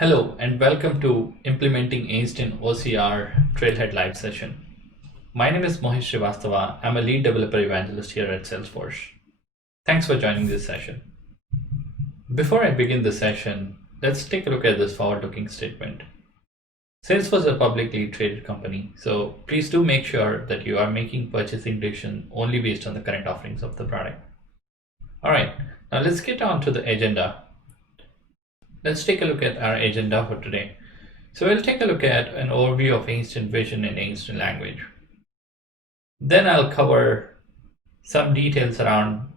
Hello and welcome to Implementing Einstein OCR Trailhead Live session. My name is Mohit Srivastava. I'm a lead developer evangelist here at Salesforce. Thanks for joining this session. Before I begin the session, let's take a look at this forward-looking statement. Salesforce is a publicly traded company, so please do make sure that you are making purchasing decisions only based on the current offerings of the product. All right, now let's get on to the agenda. Let's take a look at our agenda for today. So we'll take a look at an overview of Einstein vision and Einstein language. Then I'll cover some details around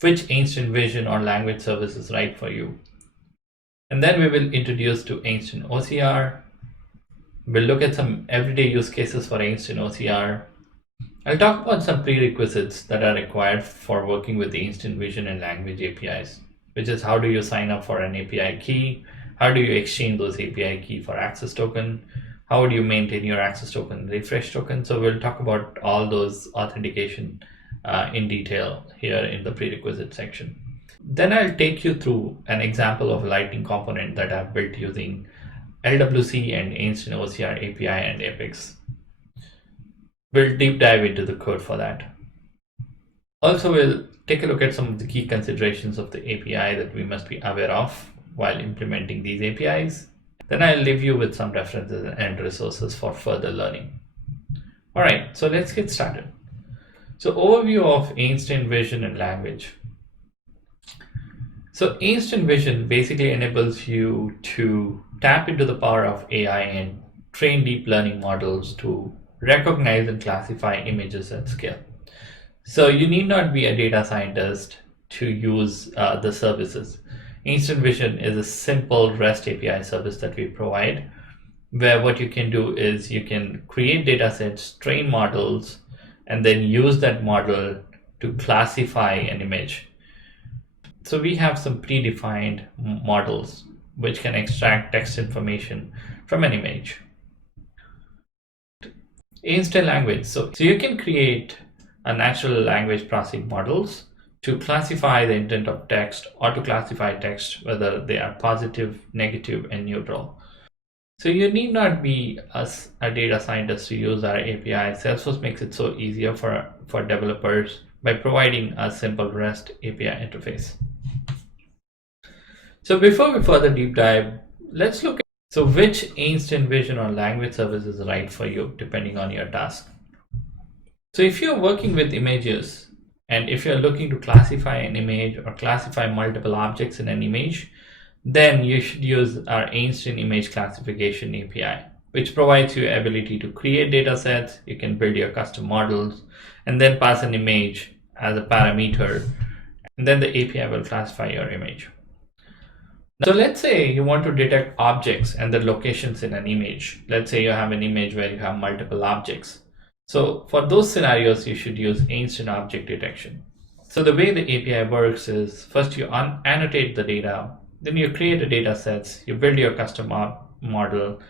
which Einstein vision or language service is right for you. And then we will introduce to Einstein OCR. We'll look at some everyday use cases for Einstein OCR. I'll talk about some prerequisites that are required for working with the Einstein vision and language APIs, which is how do you sign up for an API key? How do you exchange those API key for access token? How do you maintain your access token, refresh token? So we'll talk about all those authentication in detail here in the prerequisite section. Then I'll take you through an example of a Lightning component that I've built using LWC and Einstein OCR API and Apex. We'll deep dive into the code for that. Also, we'll take a look at some of the key considerations of the API that we must be aware of while implementing these APIs. Then I'll leave you with some references and resources for further learning. All right, so let's get started. So overview of Einstein vision and language. So Einstein vision basically enables you to tap into the power of AI and train deep learning models to recognize and classify images at scale. So you need not be a data scientist to use the services. Einstein Vision is a simple REST API service that we provide, where what you can do is you can create data sets, train models, and then use that model to classify an image. So we have some predefined models which can extract text information from an image. Einstein language. So you can create a natural language processing models to classify the intent of text or to classify text, whether they are positive, negative, and neutral. So you need not be a data scientist to use our API. Salesforce makes it so easier for developers by providing a simple REST API interface. So before we further deep dive, let's look at which Einstein vision or language service is right for you depending on your task. So if you're working with images and if you're looking to classify an image or classify multiple objects in an image, then you should use our Einstein image classification API, which provides you ability to create data sets. You can build your custom models and then pass an image as a parameter, and then the API will classify your image. So let's say you want to detect objects and their locations in an image. Let's say you have an image where you have multiple objects. So for those scenarios, you should use Einstein object detection. So the way the API works is first you annotate the data, then you create the data sets, you build your custom model,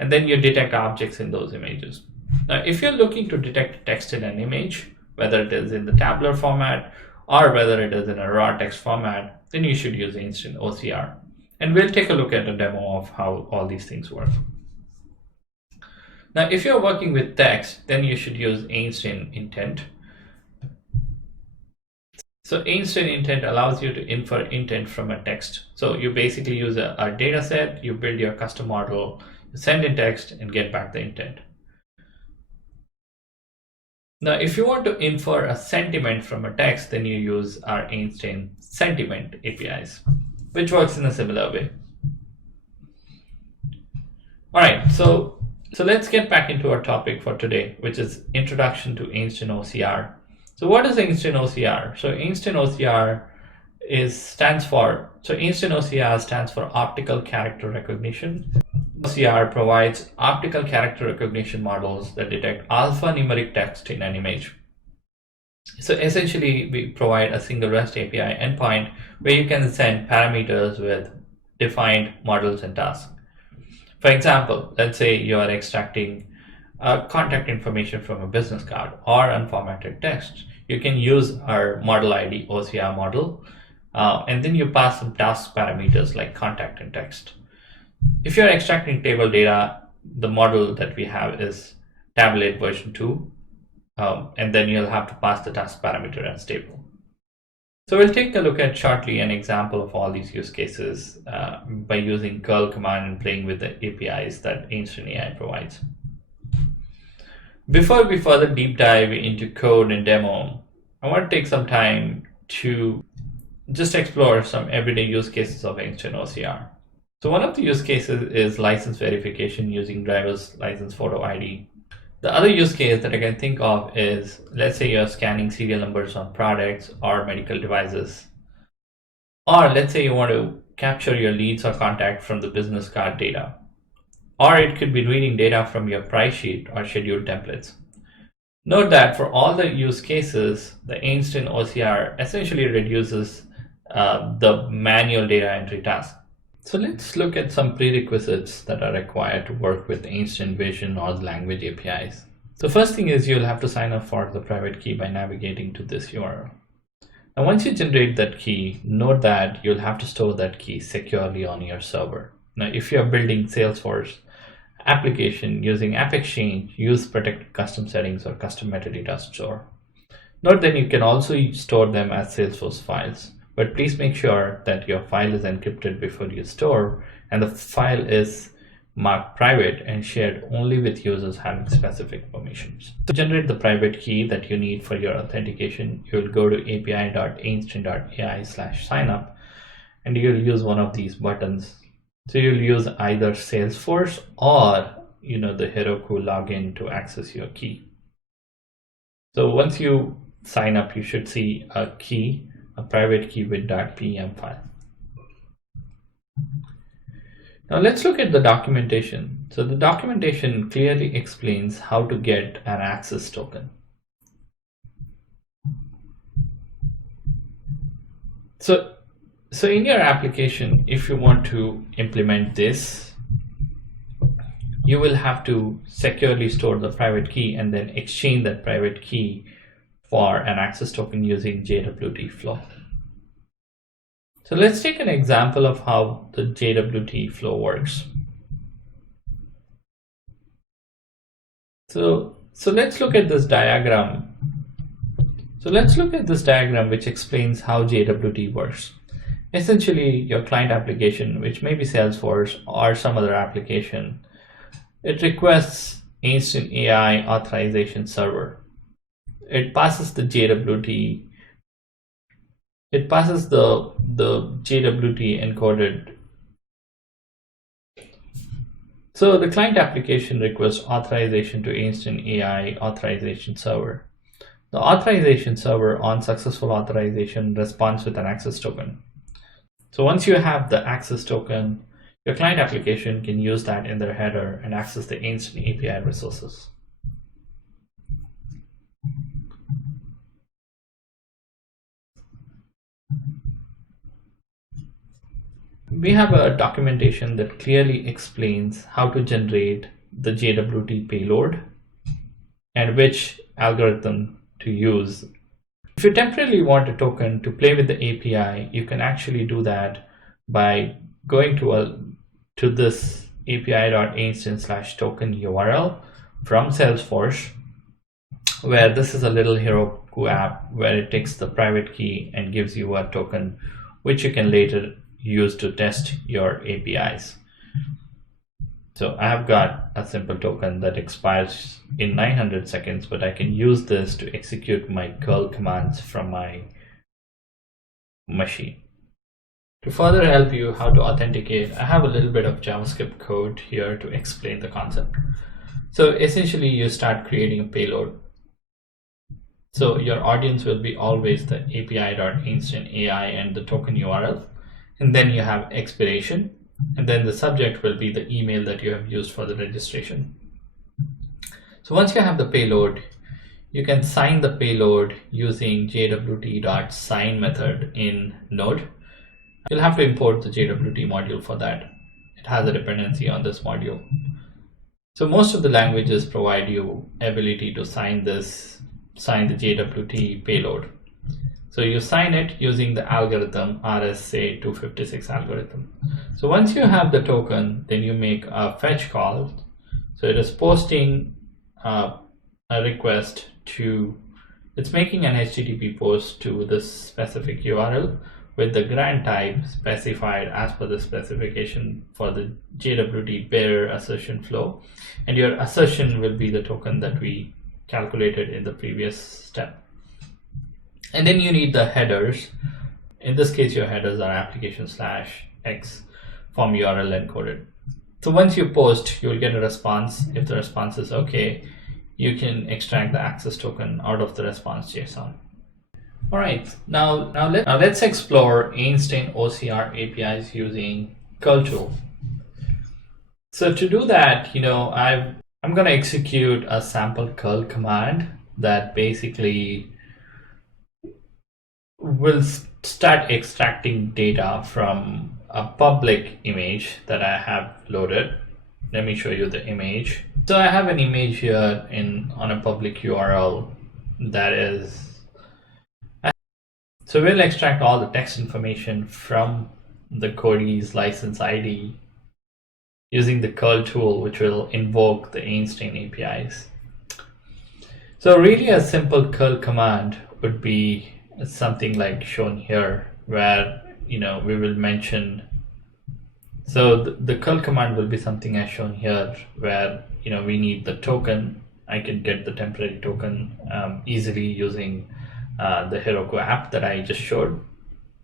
and then you detect objects in those images. Now, if you're looking to detect text in an image, whether it is in the tabular format or whether it is in a raw text format, then you should use Einstein OCR. And we'll take a look at a demo of how all these things work. Now, if you're working with text, then you should use Einstein intent. So Einstein intent allows you to infer intent from a text. So you basically use a data set, you build your custom model, you send in text and get back the intent. Now, if you want to infer a sentiment from a text, then you use our Einstein sentiment APIs, which works in a similar way. All right, so let's get back into our topic for today, which is Introduction to Einstein OCR. So what is Einstein OCR? So Einstein OCR stands for Optical Character Recognition. OCR provides optical character recognition models that detect alphanumeric text in an image. So essentially, we provide a single REST API endpoint where you can send parameters with defined models and tasks. For example, let's say you are extracting contact information from a business card or unformatted text. You can use our model ID OCR model, and then you pass some task parameters like contact and text. If you're extracting table data, the model that we have is tabulate version 2, and then you'll have to pass the task parameter as table. So we'll take a look at shortly an example of all these use cases by using curl command and playing with the APIs that Einstein AI provides. Before we further deep dive into code and demo, I want to take some time to just explore some everyday use cases of Einstein OCR. So one of the use cases is license verification using driver's license photo ID. The other use case that I can think of is, let's say you're scanning serial numbers on products or medical devices. Or let's say you want to capture your leads or contact from the business card data. Or it could be reading data from your price sheet or scheduled templates. Note that for all the use cases, the Einstein OCR essentially reduces the manual data entry task. So let's look at some prerequisites that are required to work with Einstein Vision or the language APIs. So first thing is you'll have to sign up for the private key by navigating to this URL. Now once you generate that key, note that you'll have to store that key securely on your server. Now if you're building Salesforce application using App Exchange, use protected custom settings or custom metadata store. Note that you can also store them as Salesforce files, but please make sure that your file is encrypted before you store and the file is marked private and shared only with users having specific permissions. To generate the private key that you need for your authentication, you'll go to api.einstein.ai/signup and you'll use one of these buttons. So you'll use either Salesforce or the Heroku login to access your key. So once you sign up, you should see a key, a private key with .pem file. Now let's look at the documentation. So the documentation clearly explains how to get an access token. So in your application, if you want to implement this, you will have to securely store the private key and then exchange that private key for an access token using JWT flow. So let's take an example of how the JWT flow works. So let's look at this diagram. Which explains how JWT works. Essentially, your client application, which may be Salesforce or some other application, it requests Einstein AI authorization server. It passes the JWT. It passes the JWT encoded. So the client application requests authorization to Einstein AI authorization server. The authorization server on successful authorization responds with an access token. So once you have the access token, your client application can use that in their header and access the Einstein API resources. We have a documentation that clearly explains how to generate the JWT payload and which algorithm to use. If you temporarily want a token to play with the API, you can actually do that by going to this api.einstein/token URL from Salesforce, where this is a little Heroku app where it takes the private key and gives you a token, which you can later use to test your APIs. So I have got a simple token that expires in 900 seconds, but I can use this to execute my curl commands from my machine. To further help you how to authenticate, I have a little bit of JavaScript code here to explain the concept. So essentially you start creating a payload. So your audience will be always the api.einstein.ai and the token URL. And then you have expiration. And then the subject will be the email that you have used for the registration. So once you have the payload, you can sign the payload using jwt.sign method in Node. You'll have to import the JWT module for that. It has a dependency on this module. So most of the languages provide you ability to sign the JWT payload. So you sign it using the algorithm RSA256 algorithm. So once you have the token, then you make a fetch call. So it is posting a request to, it's making an HTTP post to this specific URL with the grant type specified as per the specification for the JWT bearer assertion flow. And your assertion will be the token that we calculated in the previous step. And then you need the headers. In this case, your headers are application/x form URL encoded. So once you post, you'll get a response. If the response is okay, you can extract the access token out of the response JSON. All right, now let's explore Einstein OCR APIs using curl tool. So to do that, I'm going to execute a sample curl command that basically will start extracting data from a public image that I have loaded. Let me show you the image. So I have an image here on a public URL that is. So we'll extract all the text information from the Cody's license ID using the curl tool, which will invoke the Einstein APIs. So really a simple curl command would be something like shown here, where we will mention. So the curl command will be something as shown here, where we need the token. I can get the temporary token easily using the Heroku app that I just showed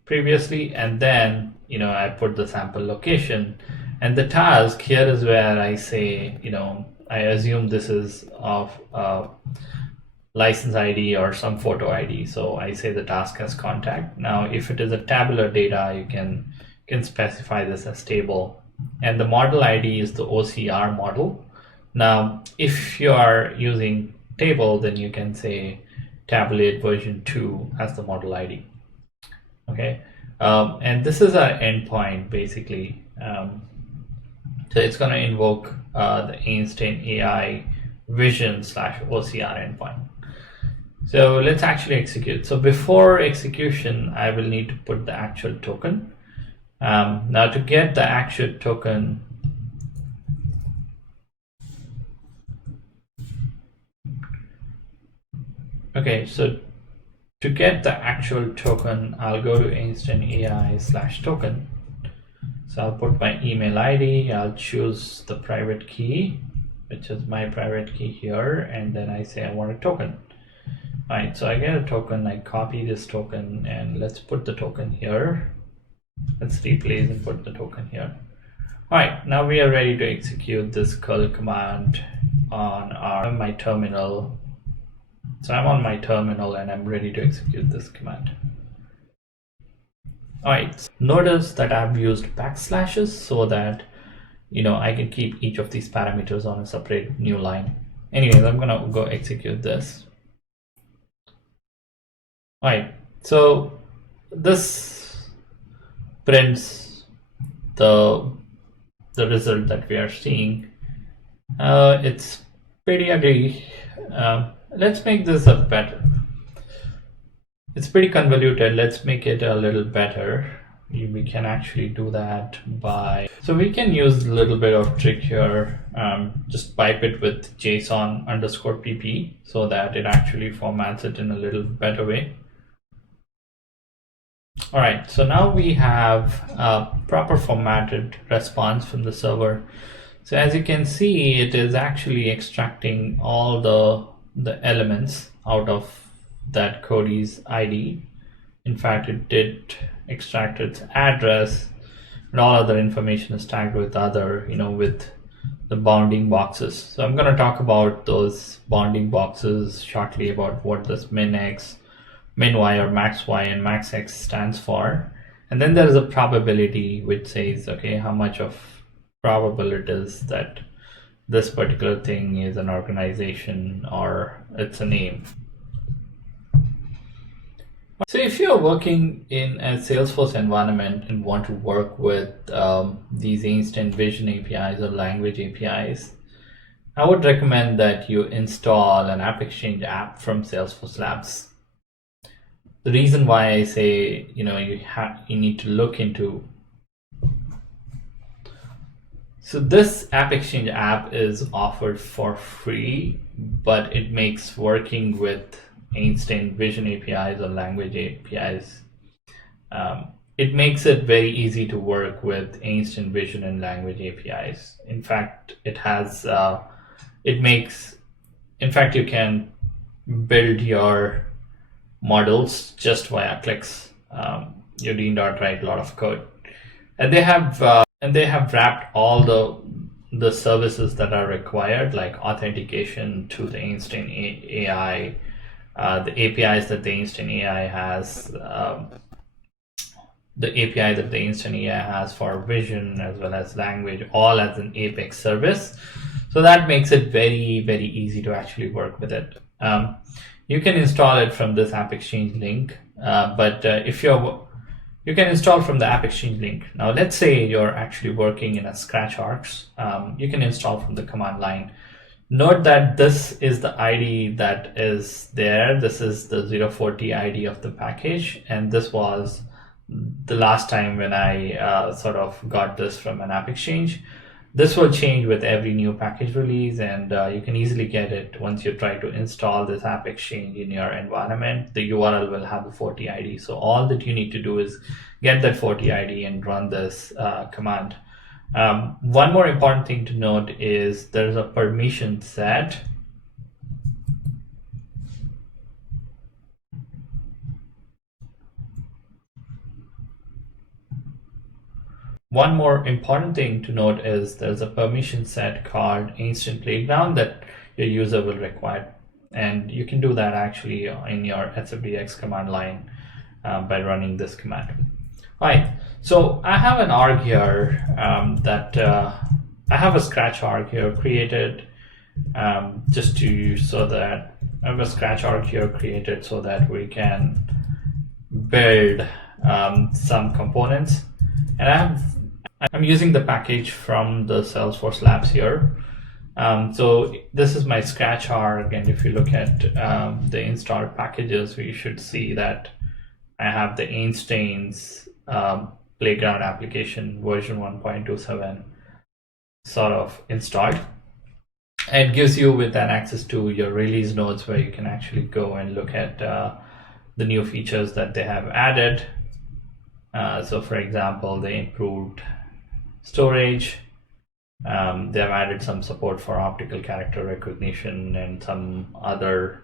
previously, and then I put the sample location, and the task here is where I say I assume this is of license ID or some photo ID. So I say the task has contact. Now, if it is a tabular data, you can specify this as table, and the model ID is the OCR model. Now, if you are using table, then you can say tabulate version 2 as the model ID. Okay, and this is our endpoint basically. So it's going to invoke the Einstein AI vision/OCR endpoint. So let's actually execute. So before execution, I will need to put the actual token. Now to get the actual token, okay, so to get the actual token, I'll go to Einstein AI/token. So I'll put my email ID, I'll choose the private key, which is my private key here, and then I say I want a token. All right, so I get a token, I copy this token, and let's put the token here. Let's replace and put the token here. All right, now we are ready to execute this curl command on my terminal. So I'm on my terminal and I'm ready to execute this command. All right, notice that I've used backslashes so that I can keep each of these parameters on a separate new line. Anyways, I'm gonna go execute this. All right, so this prints the result that we are seeing. It's pretty ugly. Let's make this a better. It's pretty convoluted. Let's make it a little better. We can actually do that so we can use a little bit of trick here. Just pipe it with JSON_pp so that it actually formats it in a little better way. All right, so now we have a proper formatted response from the server. So as you can see, it is actually extracting all the elements out of that Cody's ID. In fact, it did extract its address, and all other information is tagged with other, with the bounding boxes. So I'm going to talk about those bounding boxes shortly, about what this min-x, min-y or max-y and max-x stands for. And then there is a probability which says, okay, how much of probable it is that this particular thing is an organization or it's a name. So if you're working in a Salesforce environment and want to work with these Einstein Vision APIs or language APIs, I would recommend that you install an AppExchange app from Salesforce Labs. the reason why I say, you need to look into. So this App Exchange app is offered for free, but it makes working with Einstein Vision APIs or language APIs, it makes it very easy to work with Einstein Vision and language APIs. In fact, you can build your models just via clicks. You need not write a lot of code, and they have wrapped all the services that are required, like authentication to the Einstein AI, the APIs that the Einstein AI has, the API that the Einstein AI has for vision as well as language, all as an Apex service. So that makes it very, very easy to actually work with it. You can install it from this App Exchange link, but if you can install from the App Exchange link. Now, let's say you're actually working in a Scratch Arcs. You can install from the command line. Note that this is the ID that is there. This is the 040 ID of the package, and this was the last time when I sort of got this from an App Exchange. This will change with every new package release, and you can easily get it once you try to install this App Exchange in your environment. The URL will have the 40 ID. So all that you need to do is get that 40 ID and run this command. One more important thing to note is there's a permission set. One more important thing to note is there's a permission set called Instant Playground that your user will require. And you can do that actually in your SFDX command line by running this command. All right, so I have an arg here I have a Scratch arg here created so that we can build some components. And I'm using the package from the Salesforce labs here. So this is my Scratch arg, and if you look at the installed packages, we should see that I have the Einstein's Playground application version 1.27 sort of installed. It gives you with that access to your release notes where you can actually go and look at the new features that they have added. So for example, they improved storage. They have added some support for optical character recognition and some other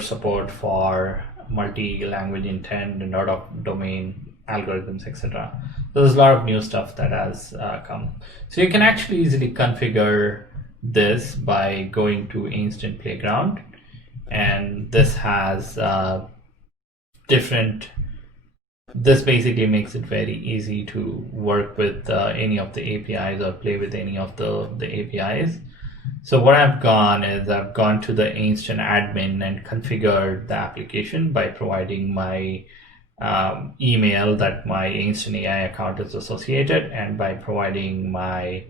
support for multi-language intent and out of domain algorithms, etc. So there's a lot of new stuff that has come. So you can actually easily configure this by going to Instant Playground, and this has this basically makes it very easy to work with any of the APIs or play with any of the APIs. So what I've gone to the Instant admin and configured the application by providing my email that my Instant AI account is associated, and by providing my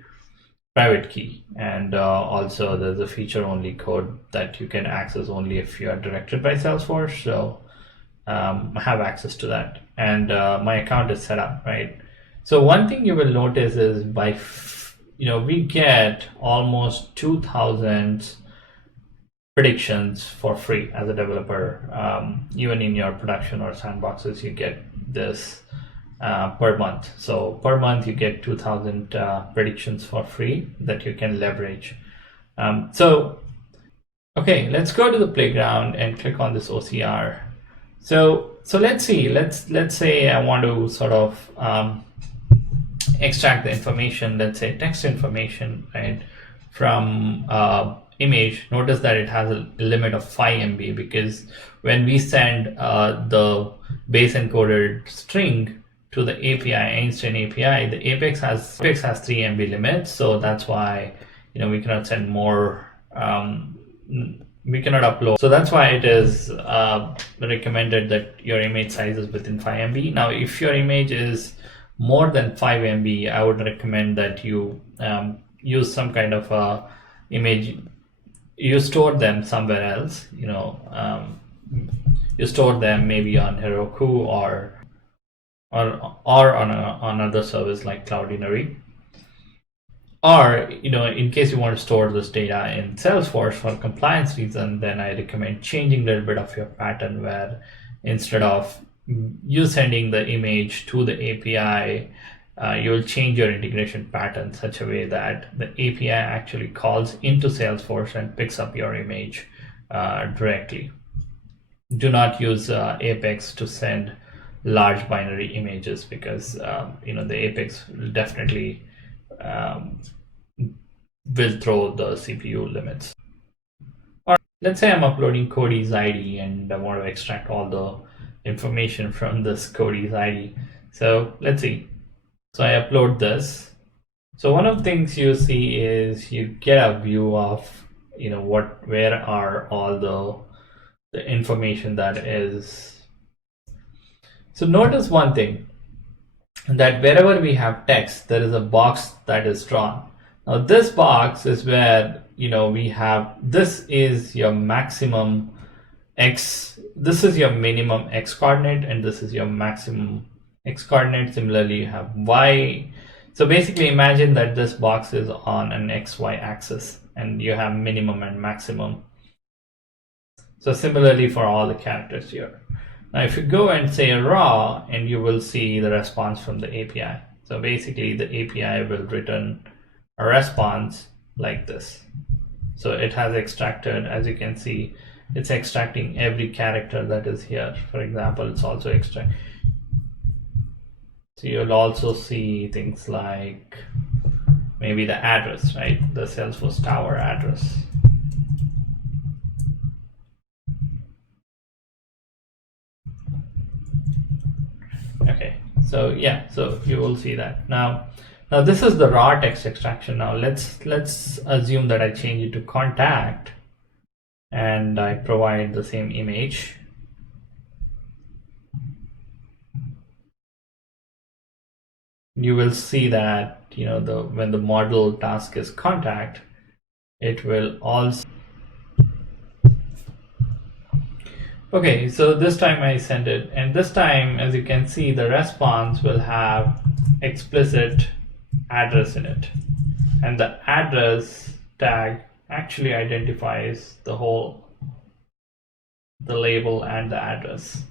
private key. And also there's a feature only code that you can access only if you are directed by Salesforce. So I have access to that, and my account is set up, right? So one thing you will notice is we get almost 2,000 predictions for free as a developer. Even in your production or sandboxes, you get this per month. So per month you get 2,000 predictions for free that you can leverage. Okay, let's go to the playground and click on this OCR. So let's see. Let's say I want to sort of extract the information. Let's say text information, right, from image. Notice that it has a limit of 5 MB, because when we send the base encoded string to the API, Einstein API, the Apex has 3 MB limit. So that's why we cannot send more. We cannot upload. So that's why it is recommended that your image size is within 5 MB. Now, if your image is more than 5 MB, I would recommend that you use some kind of image. You store them somewhere else. You store them maybe on Heroku or on another service like Cloudinary. Or, in case you want to store this data in Salesforce for compliance reason, then I recommend changing a little bit of your pattern, where instead of you sending the image to the API, you will change your integration pattern such a way that the API actually calls into Salesforce and picks up your image directly. Do not use Apex to send large binary images, because the Apex will definitely will throw the CPU limits. Or let's say I'm uploading Cody's ID and I want to extract all the information from this Cody's ID. So let's see. So I upload this. So one of the things you see is you get a view of where are all the information that is. So notice one thing, that wherever we have text, there is a box that is drawn. Now this box is where we have, this is your maximum x, this is your minimum x coordinate, and this is your maximum x coordinate. Similarly, you have y. So basically imagine that this box is on an xy axis and you have minimum and maximum. So similarly for all the characters here. Now if you go and say raw, and you will see the response from the API. So basically the API will return a response like this. So it has extracted, as you can see, it's extracting every character that is here. For example, it's also extracting. So you'll also see things like maybe the address, right? The Salesforce tower address. Okay, so yeah, so you will see that. Now this is the raw text extraction. Now let's assume that I change it to contact and I provide the same image. You will see that when the model task is contact, it will also. Okay, so this time I send it, and this time, as you can see, the response will have explicit address in it, and the address tag actually identifies the label and the address.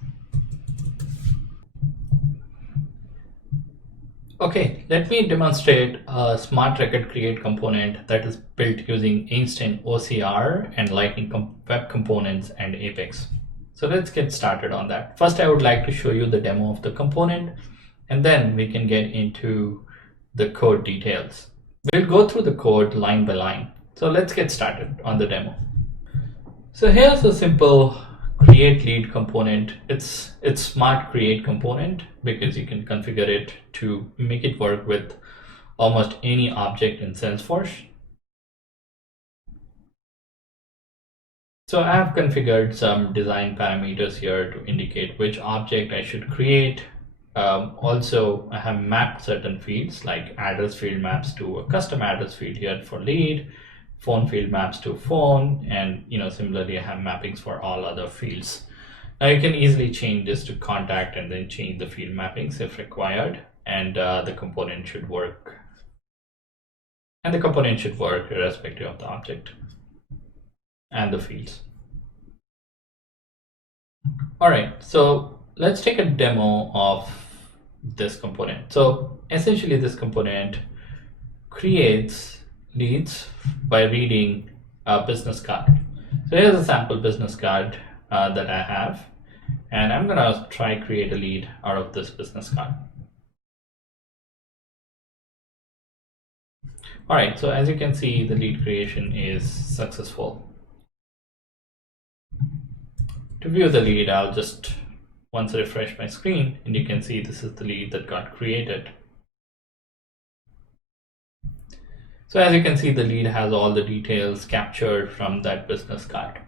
Okay, let me demonstrate a smart record create component that is built using Einstein OCR and Lightning Web Components and Apex. So let's get started on that. First, I would like to show you the demo of the component, and then we can get into the code details. We'll go through the code line by line. So let's get started on the demo. So here's a simple create lead component. It's smart create component because you can configure it to make it work with almost any object in Salesforce. So I have configured some design parameters here to indicate which object I should create. Also, I have mapped certain fields, like address field maps to a custom address field here for lead, phone field maps to phone, and similarly I have mappings for all other fields. Now you can easily change this to contact and then change the field mappings if required, and the component should work. And the component should work irrespective of the object and the fields. All right, so let's take a demo of this component. So essentially this component creates leads by reading a business card. So here's a sample business card that I have, and I'm gonna try create a lead out of this business card. All right, so as you can see, the lead creation is successful. To view the lead, I'll just once refresh my screen, and you can see this is the lead that got created. So as you can see, the lead has all the details captured from that business card.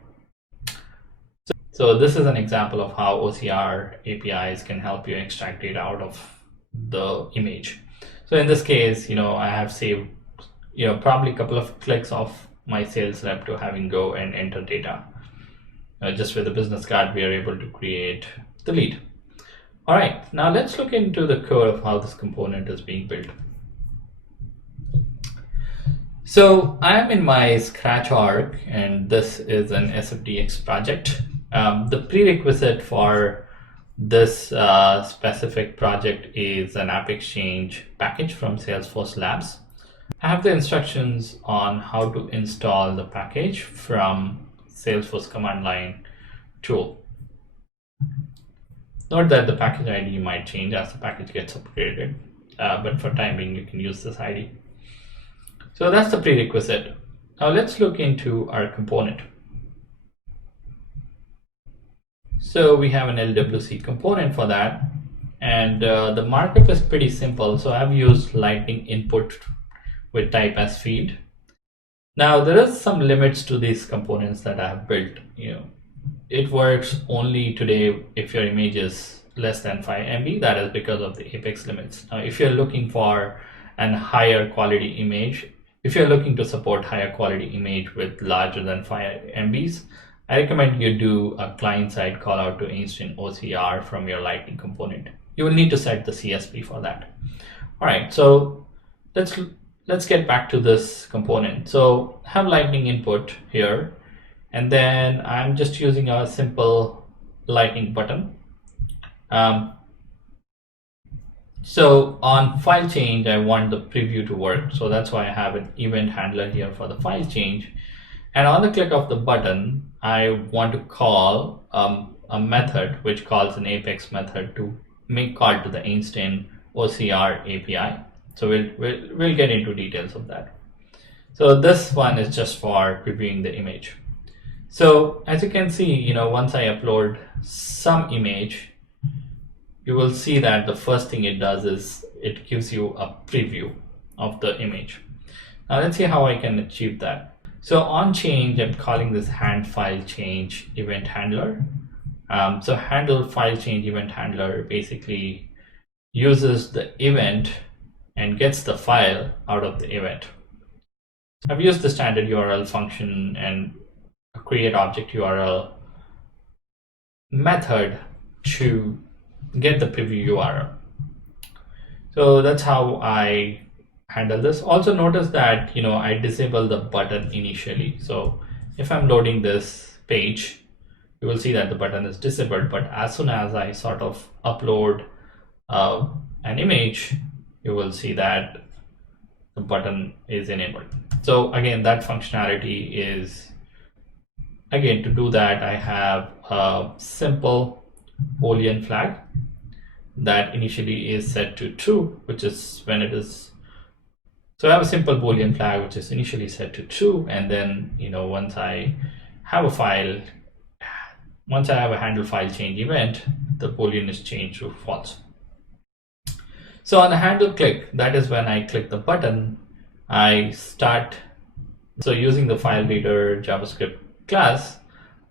So this is an example of how OCR APIs can help you extract data out of the image. So in this case, I have saved probably a couple of clicks of my sales rep to having go and enter data. just with the business card, we are able to create the lead. All right, now let's look into the code of how this component is being built. So I'm in my Scratch org, and this is an SFDX project. The prerequisite for this specific project is an App Exchange package from Salesforce Labs. I have the instructions on how to install the package from Salesforce command line tool. Note that the package ID might change as the package gets upgraded, but for time being, you can use this ID. So that's the prerequisite. Now let's look into our component. So we have an LWC component for that, and the markup is pretty simple. So I've used Lightning input with type as field. Now there is some limits to these components that I have built. It works only today if your image is less than 5 MB. That is because of the Apex limits. Now, if you're looking for an higher quality image, if you're looking to support higher quality image with larger than 5 MBs, I recommend you do a client-side call out to Einstein OCR from your Lightning component. You will need to set the CSP for that. All right, so let's get back to this component. So have Lightning input here, and then I'm just using a simple Lightning button. So on file change, I want the preview to work. So that's why I have an event handler here for the file change. And on the click of the button, I want to call a method which calls an Apex method to make call to the Einstein OCR API. So we'll get into details of that. So this one is just for previewing the image. So as you can see, once I upload some image, you will see that the first thing it does is it gives you a preview of the image. Now let's see how I can achieve that. So on change, I'm calling this hand file change event handler. So handle file change event handler basically uses the event and gets the file out of the event. I've used the standard URL function and create object URL method to get the preview URL. So that's how I handle this. Also notice that I disable the button initially. So if I'm loading this page, you will see that the button is disabled, but as soon as I sort of upload an image, you will see that the button is enabled. So again, that functionality is, again, to do that, I have a simple Boolean flag that initially is set to true, which is when it is. So I have a simple Boolean flag which is initially set to true, and then once I have a handle file change event, the Boolean is changed to false. So on the handle click, that is when I click the button, I start. So using the file reader JavaScript class,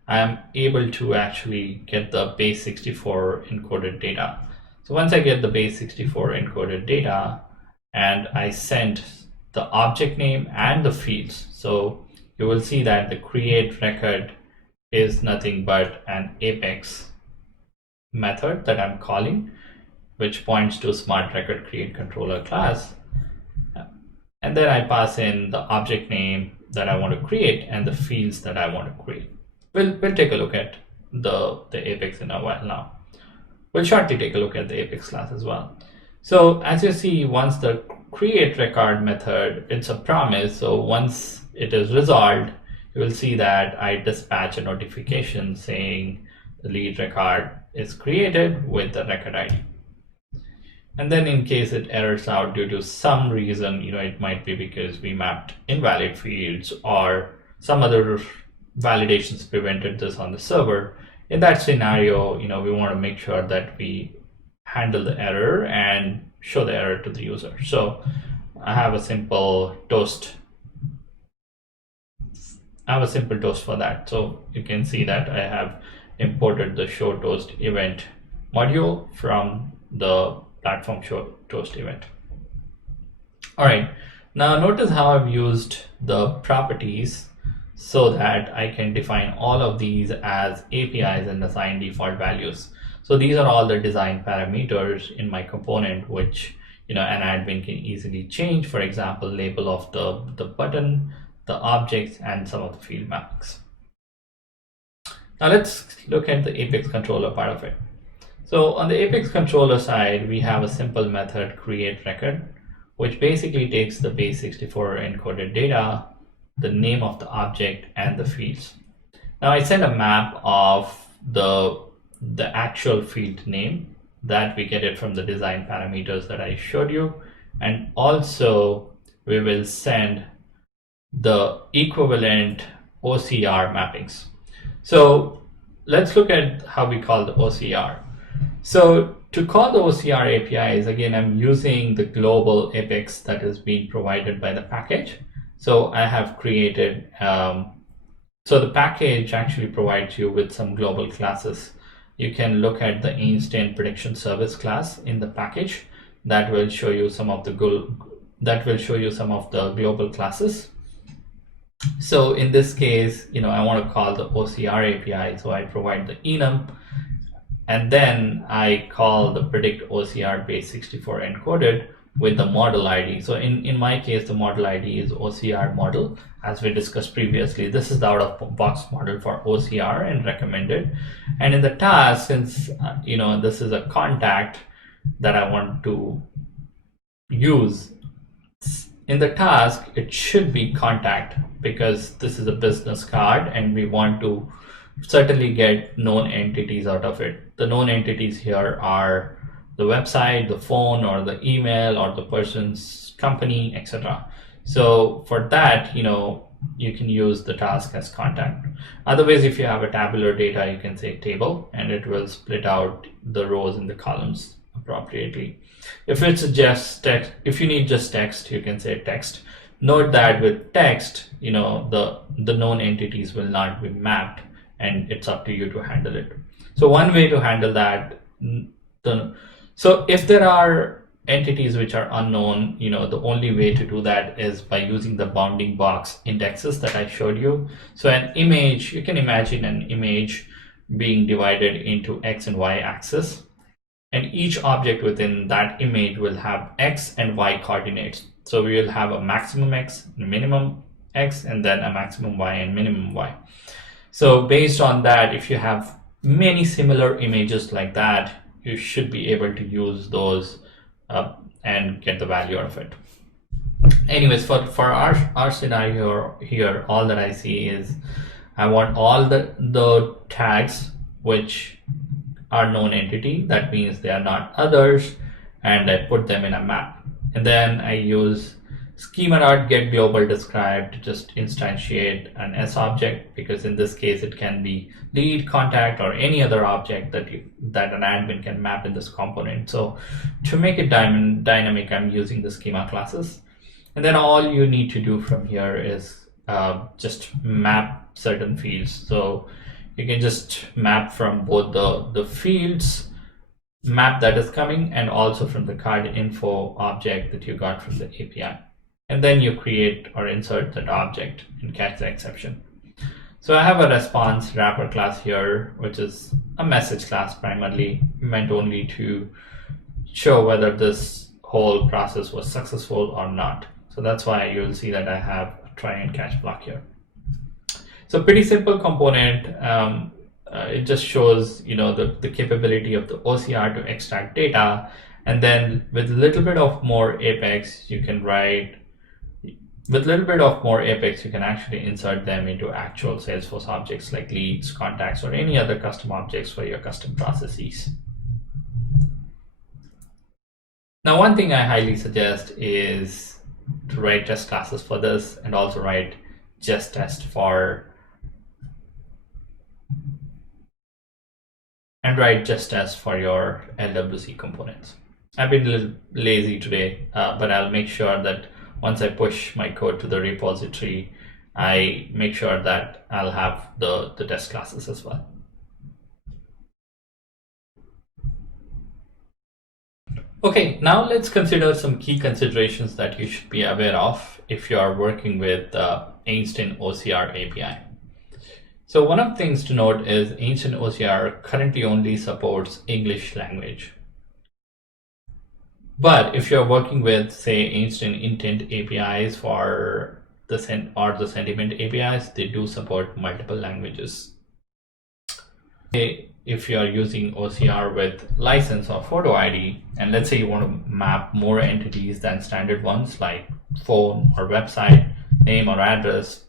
I am able to actually get the base64 encoded data. So once I get the base64 encoded data and I send the object name and the fields, so you will see that the create record is nothing but an Apex method that I'm calling, which points to smart record create controller class. And then I pass in the object name that I want to create and the fields that I want to create. We'll take a look at the Apex in a while now. We'll shortly take a look at the Apex class as well. So as you see, once the create record method, it's a promise. So once it is resolved, you will see that I dispatch a notification saying the lead record is created with the record ID. And then in case it errors out due to some reason, it might be because we mapped invalid fields or some other validations prevented this on the server. In that scenario, we want to make sure that we handle the error and show the error to the user. So I have a simple toast. For that. So you can see that I have imported the show toast event module from the platform show toast event. All right, now notice how I've used the properties so that I can define all of these as APIs and assign default values. So these are all the design parameters in my component, which an admin can easily change. For example, label of the button, the objects, and some of the field mappings. Now let's look at the Apex controller part of it. So on the Apex controller side, we have a simple method create record, which basically takes the base64 encoded data, the name of the object, and the fields. Now I send a map of the actual field name that we get it from the design parameters that I showed you, and also we will send the equivalent OCR mappings. So let's look at how we call the OCR. So to call the OCR APIs, again, I'm using the global Apex that is being provided by the package. So I have created, so the package actually provides you with some global classes. You can look at the Einstein prediction service class in the package that will show you some of the global classes. So in this case, I want to call the OCR API, so I provide the enum, and then I call the predict OCR base64 encoded with the model ID. So in my case, the model ID is OCR model, as we discussed previously. This is the out-of-box model for OCR and recommended. And in the task, since this is a contact that I want to use, in the task, it should be contact, because this is a business card and we want to certainly get known entities out of it. The known entities here are the website, the phone, or the email, or the person's company, etc. So for that, you can use the task as contact. Otherwise, if you have a tabular data, you can say table, and it will split out the rows and the columns appropriately. If it's just text, if you need just text, you can say text. Note that with text, the known entities will not be mapped, and it's up to you to handle it. So one way to handle that, so if there are entities which are unknown, the only way to do that is by using the bounding box indexes that I showed you. So an image, you can imagine an image being divided into X and Y axis, and each object within that image will have X and Y coordinates. So we will have a maximum X, minimum X, and then a maximum Y and minimum Y. So based on that, if you have many similar images like that, you should be able to use those and get the value of it. Anyways, for our scenario here, all that I see is I want all the tags which are known entity. That means they are not others, and I put them in a map. And then I use schema.getGlobalDescribe to just instantiate an S object, because in this case it can be lead, contact, or any other object that an admin can map in this component. So to make it dynamic, I'm using the schema classes. And then all you need to do from here is just map certain fields. So you can just map from both the fields map that is coming, and also from the card info object that you got from the API. And then you create or insert that object and catch the exception. So I have a response wrapper class here, which is a message class, primarily meant only to show whether this whole process was successful or not. So that's why you'll see that I have a try and catch block here. So pretty simple component. It just shows the capability of the OCR to extract data, and then with a little bit of more Apex, you can actually insert them into actual Salesforce objects like leads, contacts, or any other custom objects for your custom processes. Now, one thing I highly suggest is to write test classes for this, and also write just test for your LWC components. I've been a little lazy today, but I'll make sure that once I push my code to the repository, I make sure that I'll have the test classes as well. Okay, now let's consider some key considerations that you should be aware of if you are working with Einstein OCR API. So one of the things to note is Einstein OCR currently only supports English language. But if you're working with, say, Einstein Intent APIs for the Sentiment APIs, they do support multiple languages. If you're using OCR with license or photo ID, and let's say you want to map more entities than standard ones like phone or website, name or address,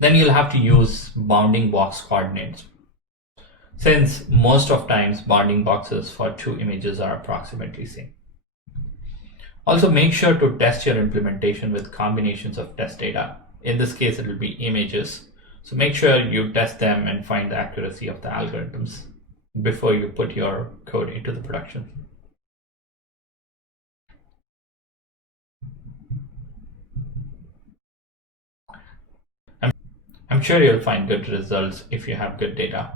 then you'll have to use bounding box coordinates, since most of times bounding boxes for two images are approximately same. Also, make sure to test your implementation with combinations of test data. In this case, it will be images. So make sure you test them and find the accuracy of the algorithms before you put your code into the production. I'm sure you'll find good results if you have good data.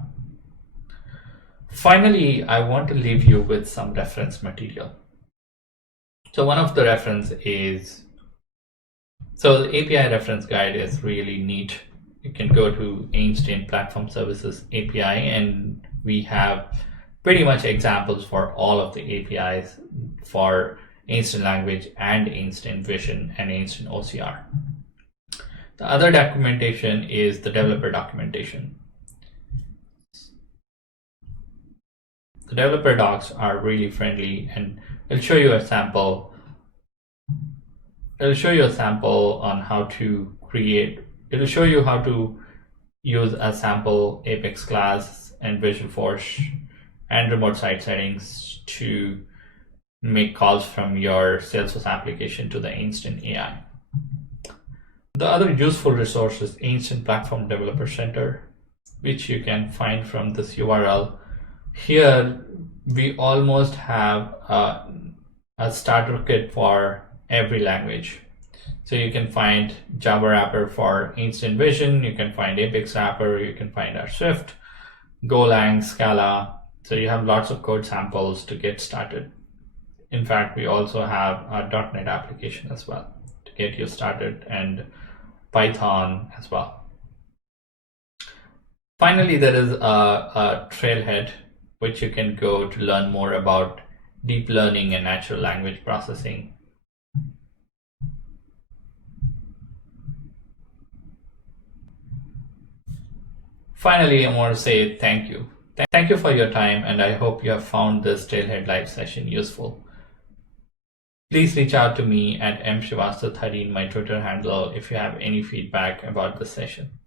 Finally, I want to leave you with some reference material. So one of the reference is, so the API reference guide is really neat. You can go to Einstein Platform Services API, and we have pretty much examples for all of the APIs for Einstein Language and Einstein Vision and Einstein OCR. The other documentation is the developer documentation. The developer docs are really friendly, and it'll show you a sample. It'll show you a sample on how to create. It'll show you how to use a sample Apex class and Visualforce and remote site settings to make calls from your Salesforce application to the Einstein AI. The other useful resource is Einstein Platform Developer Center, which you can find from this URL. Here, we almost have a starter kit for every language. So you can find Java wrapper for Einstein Vision, you can find Apex wrapper, you can find our Swift, Golang, Scala. So you have lots of code samples to get started. In fact, we also have a .NET application as well to get you started, and Python as well. Finally, there is a trailhead which you can go to learn more about deep learning and natural language processing. Finally, I want to say thank you. Thank you for your time, and I hope you have found this Trailhead Live session useful. Please reach out to me at mshrivastava13, my Twitter handle, if you have any feedback about the session.